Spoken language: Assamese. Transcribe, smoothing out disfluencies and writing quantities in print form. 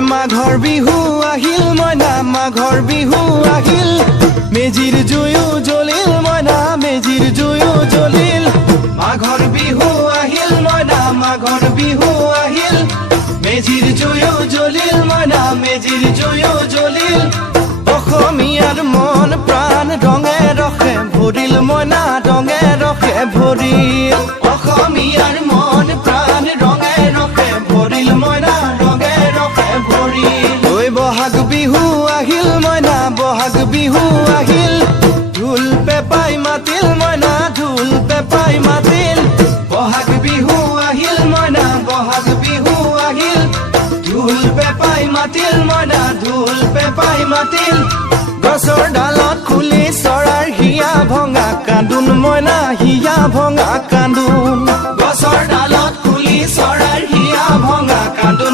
মাঘৰ বিহু আহিল মইনা মাঘৰ বিহু আহিল মেজিৰ জুয়ো জ্বলিল মইনা মেজিৰ জুয়ো জ্বলিল মাঘৰ বিহু আহিল মইনা মাঘৰ বিহু আহিল মেজিৰ জুয়ো জ্বলিল মইনা মেজিৰ জুয়ো জ্বলিল অসমীয়াৰ মন প্ৰাণ ৰঙে ৰসে ভৰিল মইনা ৰঙে ৰসে ভৰিল অসমীয়াৰ মন প্ৰাণ ৰঙে ৰসে ভৰিল মইনা ৰঙে ৰসে ভৰিল ঐ বহাগ বিহু আহিল মইনা বহাগ বিহু আহিল ঢোল পেপাই মাতিল মইনা ঢোল পেপাই মাতিল বহাগ বিহু আহিল মইনা বহাগ বিহু আহিল ঢোল পেপাই মাতিল মইনা ঢোল পেপাই মাতিল গছৰ ডালত খুলি চৰাৰ হিয়া ভঙা কান্দোন মইনা হিয়া ভঙা